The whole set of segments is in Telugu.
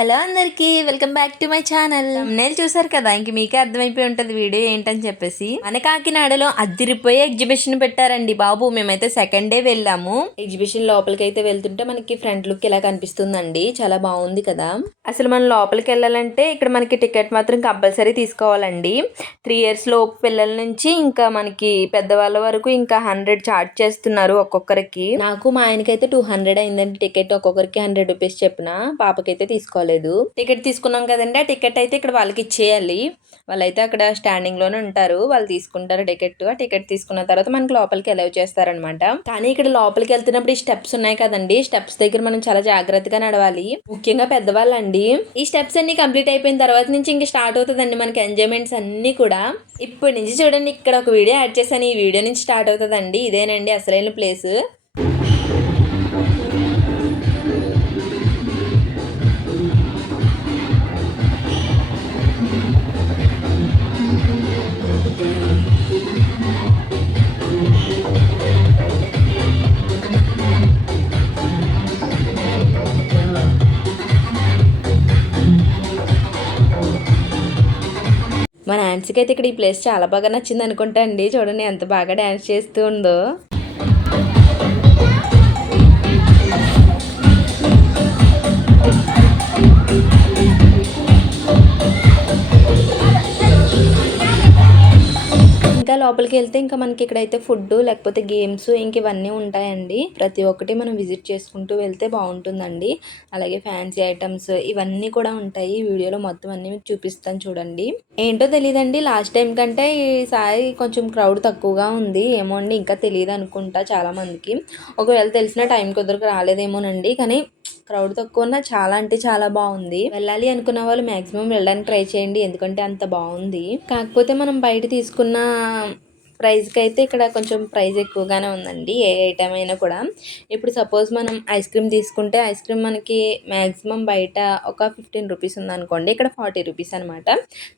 హలో అందరికీ, welcome back to my channel. Thumbnail చూసారు కదా, ఇంక మీకే అర్థమైపోయి ఉంటుంది వీడియో ఏంటని చెప్పేసి. మన కాకినాడలో అద్దిరిపోయే ఎగ్జిబిషన్ పెట్టారండి బాబు. మేమైతే సెకండ్ డే వెళ్ళాము. ఎగ్జిబిషన్ లోపలికి అయితే వెళ్తుంటే మనకి ఫ్రంట్ లుక్ ఇలా కనిపిస్తుందండి. చాలా బాగుంది కదా. అసలు మనం లోపలికి వెళ్ళాలంటే ఇక్కడ మనకి టికెట్ మాత్రం కంపల్సరీ తీసుకోవాలండి. 3 years లోపు పిల్లల నుంచి ఇంకా మనకి పెద్దవాళ్ళ వరకు ఇంకా 100 చార్జ్ చేస్తున్నారు ఒక్కొక్కరికి. నాకు మా ఆయనకైతే 200 అయిందండి టికెట్. ఒక్కొక్కరికి 100 రూపీస్ చెప్పిన. పాపకైతే తీసుకోవాలి. టికెట్ తీసుకున్నాం కదండి, ఆ టికెట్ అయితే ఇక్కడ వాళ్ళకి ఇచ్చేయాలి. వాళ్ళైతే అక్కడ స్టాండింగ్ లోనే ఉంటారు, వాళ్ళు తీసుకుంటారు టికెట్. ఆ టికెట్ తీసుకున్న తర్వాత మనకి లోపలికి అలౌ చేస్తారనమాట. కానీ ఇక్కడ లోపలికి వెళ్తున్నప్పుడు ఈ స్టెప్స్ ఉన్నాయి కదండి, స్టెప్స్ దగ్గర మనం చాలా జాగ్రత్తగా నడవాలి, ముఖ్యంగా పెద్దవాళ్ళండి. ఈ స్టెప్స్ అన్ని కంప్లీట్ అయిపోయిన తర్వాత నుంచి ఇంక స్టార్ట్ అవుతుందండి మనకి ఎంజాయ్మెంట్స్ అన్ని కూడా. ఇప్పటి నుంచి చూడండి, ఇక్కడ ఒక వీడియో యాడ్ చేశాను, ఈ వీడియో నుంచి స్టార్ట్ అవుతుందండి. ఇదేనండి అసలైన ప్లేస్. మా నాన్సీకి అయితే ఇక్కడ ఈ ప్లేస్ చాలా బాగా నచ్చింది అనుకుంటా అండి. చూడండి ఎంత బాగా డ్యాన్స్ చేస్తూ ఉందో. ఇంకా లోపలికి వెళ్తే ఇంకా మనకి ఇక్కడైతే ఫుడ్ లేకపోతే గేమ్స్ ఇంక ఇవన్నీ ఉంటాయండి. ప్రతి ఒక్కటి మనం విజిట్ చేసుకుంటూ వెళ్తే బాగుంటుందండి. అలాగే ఫ్యాన్సీ ఐటమ్స్ ఇవన్నీ కూడా ఉంటాయి. వీడియోలో మొత్తం అన్ని మీకు చూపిస్తాను చూడండి. ఏంటో తెలియదండి, లాస్ట్ టైం కంటే ఈసారి కొంచెం క్రౌడ్ తక్కువగా ఉంది. ఏమో అండి, ఇంకా తెలియదు అనుకుంటా చాలా మందికి. ఒకవేళ తెలిసిన టైం కుదరకు రాలేదేమోనండి. కానీ క్రౌడ్ తక్కువ ఉన్నా చాలా అంటే చాలా బాగుంది. వెళ్ళాలి అనుకున్న వాళ్ళు మాక్సిమం వెళ్ళడానికి ట్రై చేయండి, ఎందుకంటే అంత బాగుంది. కాకపోతే మనం బయట తీసుకున్న ప్రైస్కి అయితే ఇక్కడ కొంచెం ప్రైస్ ఎక్కువగానే ఉందండి, ఏ ఐటమ్ అయినా కూడా. ఇప్పుడు సపోజ్ మనం ఐస్ క్రీమ్ తీసుకుంటే ఐస్ క్రీమ్ మనకి మ్యాక్సిమం బయట ఒక 15 రూపీస్ ఉందనుకోండి, ఇక్కడ 40 రూపీస్ అనమాట.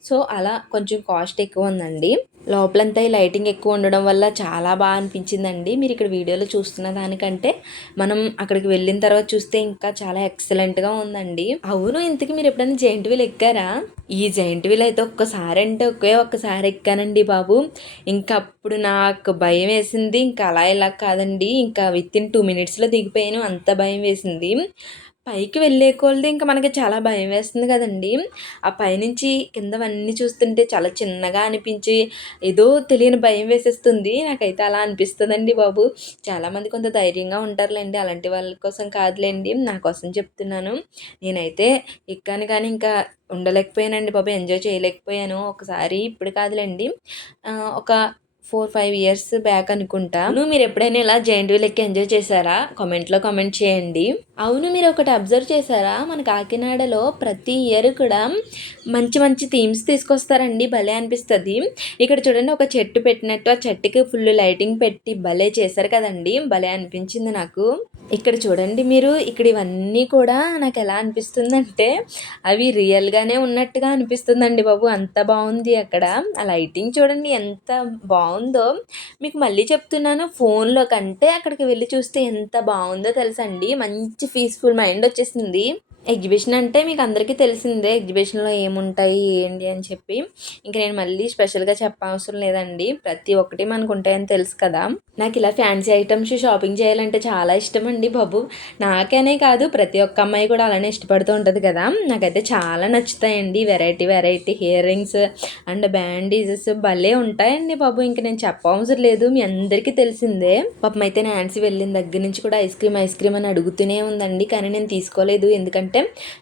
సో అలా కొంచెం కాస్ట్ ఎక్కువ ఉందండి. లోపలంతా ఈ లైటింగ్ ఎక్కువ ఉండడం వల్ల చాలా బాగా అనిపించిందండి. మీరు ఇక్కడ వీడియోలో చూస్తున్న దానికంటే మనం అక్కడికి వెళ్ళిన తర్వాత చూస్తే ఇంకా చాలా ఎక్సలెంట్గా ఉందండి. అవును, ఇంతకీ మీరు ఎప్పుడైనా జైంట్ వీల్ ఎక్కారా? ఈ జైంట్ వీల్ అయితే ఒక్కసారి అంటే ఒక్కసారి ఎక్కానండి బాబు. ఇంకా అప్పుడు నాకు భయం వేసింది. ఇంకా అలా ఇలా కాదండి, ఇంకా వితిన్ 2 minutesలో దిగిపోయాను, అంత భయం వేసింది. పైకి వెళ్ళే కొలది ఇంకా మనకి చాలా భయం వేస్తుంది కదండి. ఆ పైనుంచి కిందవన్నీ చూస్తుంటే చాలా చిన్నగా అనిపించి ఏదో తెలియని భయం వేసేస్తుంది. నాకైతే అలా అనిపిస్తుందండి బాబు. చాలామంది కొంత ధైర్యంగా ఉంటారులేండి, అలాంటి వాళ్ళ కోసం కాదులేండి, నా కోసం చెప్తున్నాను. నేనైతే ఎక్కాను కానీ ఇంకా ఉండలేకపోయానండి బాబు, ఎంజాయ్ చేయలేకపోయాను. ఒకసారి ఇప్పుడు కాదులేండి, ఒక 4-5 years బ్యాక్ అనుకుంటా. మీరు ఎప్పుడైనా ఇలా జైంట్ వీల్ ఎక్కి ఎంజాయ్ చేశారా? కామెంట్లో కామెంట్ చేయండి. అవును, మీరు ఒకటి అబ్జర్వ్ చేశారా? మన కాకినాడలో ప్రతి ఇయర్ కూడా మంచి మంచి థీమ్స్ తీసుకొస్తారండి, భలే అనిపిస్తుంది. ఇక్కడ చూడండి, ఒక చెట్టు పెట్టినట్టు ఆ చెట్టుకి ఫుల్ లైటింగ్ పెట్టి భలే చేశారు కదండి, భలే అనిపించింది నాకు. ఇక్కడ చూడండి మీరు, ఇక్కడ ఇవన్నీ కూడా నాకు ఎలా అనిపిస్తుందంటే అవి రియల్గానే ఉన్నట్టుగా అనిపిస్తుందండి బాబు, అంత బాగుంది అక్కడ. ఆ లైటింగ్ చూడండి ఎంత బాగుందో. మీకు మళ్ళీ చెప్తున్నాను, ఫోన్లో కంటే అక్కడికి వెళ్ళి చూస్తే ఎంత బాగుందో తెలుసండి. మంచి పీస్ఫుల్ మైండ్ వచ్చేసింది. ఎగ్జిబిషన్ అంటే మీకు అందరికీ తెలిసిందే, ఎగ్జిబిషన్లో ఏముంటాయి ఏంటి అని చెప్పి. ఇంక నేను మళ్ళీ స్పెషల్గా చెప్పవసరం లేదండి, ప్రతి ఒక్కటి మనకు ఉంటాయని తెలుసు కదా. నాకు ఇలా ఫ్యాన్సీ ఐటమ్స్ షాపింగ్ చేయాలంటే చాలా ఇష్టం అండి బాబు. నాకనే కాదు, ప్రతి ఒక్క అమ్మాయి కూడా అలానే ఇష్టపడుతూ ఉంటుంది కదా. నాకైతే చాలా నచ్చుతాయండి, variety variety earrings and bandages భలే ఉంటాయండి బాబు. ఇంక నేను చెప్పవసరం లేదు, మీ అందరికీ తెలిసిందే. పాపం అయితే నాన్సీ వెళ్ళిన దగ్గర నుంచి కూడా ఐస్ క్రీమ్ అని అడుగుతూనే ఉందండి, కానీ నేను తీసుకోలేదు. ఎందుకంటే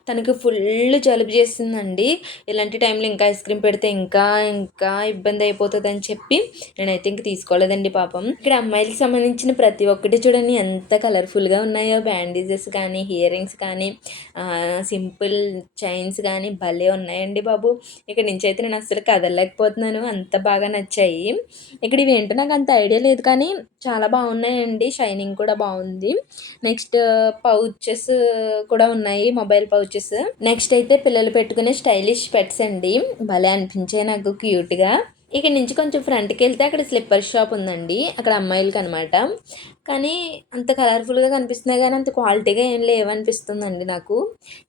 తనకు ఫుల్ జలుబు చేసిందండి. ఇలాంటి టైంలో ఇంకా ఐస్ క్రీమ్ పెడితే ఇంకా ఇంకా ఇబ్బంది అయిపోతుంది అని చెప్పి నేనైతే ఇంక తీసుకోలేదండి పాపం. ఇక్కడ అమ్మాయిలకు సంబంధించిన ప్రతి ఒక్కటి చూడండి ఎంత కలర్ఫుల్గా ఉన్నాయో. బ్యాండేజెస్ కానీ, ఇయర్ రింగ్స్ కానీ, సింపుల్ చైన్స్ కానీ భలే ఉన్నాయండి బాబు. ఇక్కడ నుంచి అయితే నేను అసలు కదలలేకపోతున్నాను, అంత బాగా నచ్చాయి. ఇక్కడ ఇవి ఏంటో నాకు అంత ఐడియా లేదు, కానీ చాలా బాగున్నాయండి. షైనింగ్ కూడా బాగుంది. నెక్స్ట్ పౌచెస్ కూడా ఉన్నాయి, మొబైల్ పౌచెస్. నెక్స్ట్ అయితే పిల్లలు పెట్టుకునే స్టైలిష్ పెట్స్ అండి. భలే అనిపించాయి నాకు క్యూట్గా. ఇక్కడ నుంచి కొంచెం ఫ్రంట్కి వెళ్తే అక్కడ స్లిప్పర్ షాప్ ఉందండి. అక్కడ అమ్మాయిలకి అనమాట. కానీ అంత కలర్ఫుల్గా కనిపిస్తున్నాయి కానీ అంత క్వాలిటీగా ఏం లేవనిపిస్తుందండి నాకు.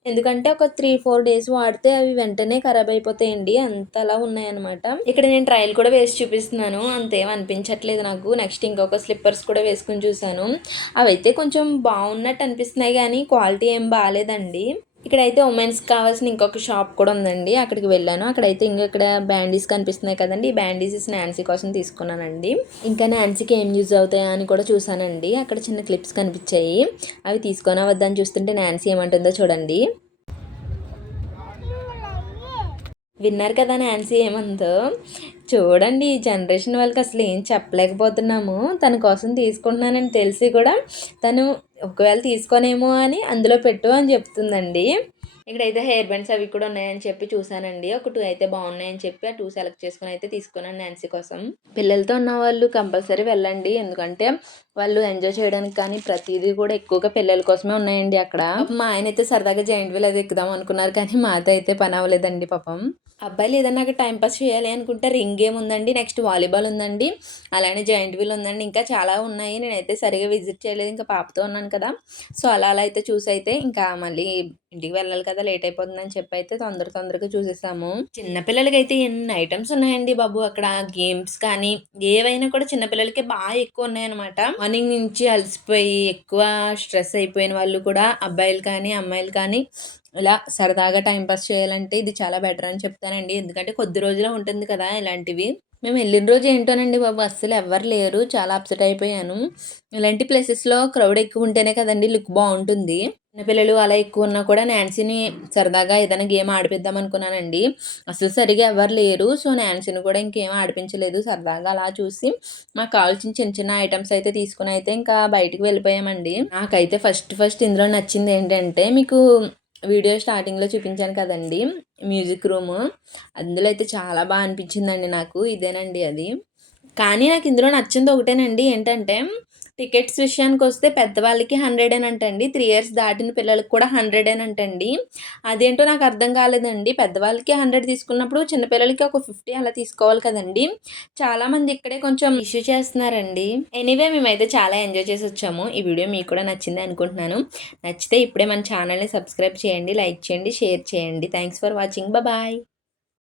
ఎందుకంటే ఒక 3-4 డేస్ వాడితే అవి వెంటనే ఖరాబ్ అయిపోతాయండి. అంతలా ఉన్నాయన్నమాట. ఇక్కడ నేను ట్రయల్ కూడా వేసి చూపిస్తున్నాను. అంతేం అనిపించట్లేదు నాకు. నెక్స్ట్ ఇంకొక స్లిప్పర్స్ కూడా వేసుకుని చూశాను. అవైతే కొంచెం బాగున్నట్టు అనిపిస్తున్నాయి కానీ క్వాలిటీ ఏం బాగాలేదండి. ఇక్కడైతే ఉమెన్స్కి కావాల్సిన ఇంకొక షాప్ కూడా ఉందండి. అక్కడికి వెళ్ళాను. అక్కడైతే ఇక్కడ బ్యాండీస్ కనిపిస్తున్నాయి కదండి. ఈ బ్యాండీస్ నాన్సీ కోసం తీసుకున్నానండి. ఇంకా నాన్సీకి ఏం యూజ్ అవుతాయా అని కూడా చూసానండి. అక్కడ చిన్న క్లిప్స్ కనిపించాయి. అవి తీసుకొని వద్దని చూస్తుంటే నాన్సీ ఏమంటుందో చూడండి. విన్నారు కదా నాన్సీ ఏమందో. చూడండి ఈ జనరేషన్ వాళ్ళకి అసలు ఏం చెప్పలేకపోతున్నాము. తన కోసం తీసుకుంటున్నానని తెలిసి కూడా తను ఒకవేళ తీసుకోనేమో అని అందులో పెట్టు అని చెప్తుందండి. ఇక్కడైతే హెయిర్ బ్యాండ్స్ అవి కూడా ఉన్నాయని చెప్పి చూసానండి. ఒక 2 అయితే బాగున్నాయని చెప్పి ఆ 2 సెలెక్ట్ చేసుకుని అయితే తీసుకున్నాను నాన్సీ కోసం. పిల్లలతో ఉన్న వాళ్ళు కంపల్సరీ వెళ్ళండి. ఎందుకంటే వాళ్ళు ఎంజాయ్ చేయడానికి కానీ ప్రతిదీ కూడా ఎక్కువగా పిల్లల కోసమే ఉన్నాయండి అక్కడ. మా ఆయన అయితే సరదాగా జాయింట్ వీల్ అది ఎక్కుదాం అనుకున్నారు కానీ మాతో అయితే పని అవ్వలేదండి పాపం. అబ్బాయిలు ఏదన్నా అక్కడ టైంపాస్ చేయాలి అనుకుంటే రింగ్ గేమ్ ఉందండి. నెక్స్ట్ వాలీబాల్ ఉందండి. అలానే జాయింట్ వీల్ ఉందండి. ఇంకా చాలా ఉన్నాయి. నేనైతే సరిగా విజిట్ చేయలేదు. ఇంకా పాపతో ఉన్నాను కదా. సో అలా అయితే చూసి అయితే ఇంకా మళ్ళీ ఇంటికి వెళ్ళాలి కదా, లేట్ అయిపోతుందని చెప్పి అయితే తొందరగా చూసేసాము. చిన్నపిల్లలకి అయితే ఎన్ని ఐటమ్స్ ఉన్నాయండి బాబు అక్కడ. గేమ్స్ కానీ ఏవైనా కూడా చిన్నపిల్లలకి బాగా ఎక్కువ ఉన్నాయన్నమాట. మార్నింగ్ నుంచి అలసిపోయి ఎక్కువ స్ట్రెస్ అయిపోయిన వాళ్ళు కూడా అబ్బాయిలు కానీ అమ్మాయిలు కానీ ఇలా సరదాగా టైంపాస్ చేయాలంటే ఇది చాలా బెటర్ అని చెప్తానండి. ఎందుకంటే కొద్ది రోజులే ఉంటుంది కదా ఇలాంటివి. మేము వెళ్ళిన రోజు ఏంటోనండి బాబు అస్సలు ఎవ్వరు లేరు. చాలా అప్సెట్ అయిపోయాను. ఇలాంటి ప్లేసెస్లో క్రౌడ్ ఎక్కువ ఉంటేనే కదండి లుక్ బాగుంటుంది. చిన్నపిల్లలు అలా ఎక్కువ ఉన్నా కూడా నాన్సీని సరదాగా ఏదైనా గేమ్ ఆడిపిద్దాం అనుకున్నానండి. అసలు సరిగా ఎవరు లేరు. సో నాన్సీని కూడా ఇంకేం ఆడిపించలేదు. సరదాగా అలా చూసి మాకు కావాల్సిన చిన్న ఐటమ్స్ అయితే తీసుకుని అయితే ఇంకా బయటికి వెళ్ళిపోయామండి. నాకైతే ఫస్ట్ ఇందులో నచ్చింది ఏంటంటే మీకు వీడియో స్టార్టింగ్లో చూపించాను కదండి మ్యూజిక్ రూమ్. అందులో అయితే చాలా బాగా అనిపించిందండి నాకు. ఇదేనండి అది. కానీ నాకు ఇందులో నచ్చింది ఒకటేనండి. ఏంటంటే టికెట్స్ విషయానికి వస్తే పెద్దవాళ్ళకి 100 అంటండి. 3 ఇయర్స్ దాటిన పిల్లలకి కూడా 100 అంటండి. అదేంటో నాకు అర్థం కాలేదండి. పెద్దవాళ్ళకి 100 తీసుకున్నప్పుడు చిన్నపిల్లలకి ఒక 50 అలా తీసుకోవాలి కదండి. చాలామంది ఇక్కడే కొంచెం ఇష్యూ చేస్తున్నారండి. ఎనీవే మేమైతే చాలా ఎంజాయ్ చేసి వచ్చాము. ఈ వీడియో మీకు కూడా నచ్చింది అనుకుంటున్నాను. నచ్చితే ఇప్పుడే మన ఛానల్ని సబ్స్క్రైబ్ చేయండి, లైక్ చేయండి, షేర్ చేయండి. Thanks for watching. బాయ్.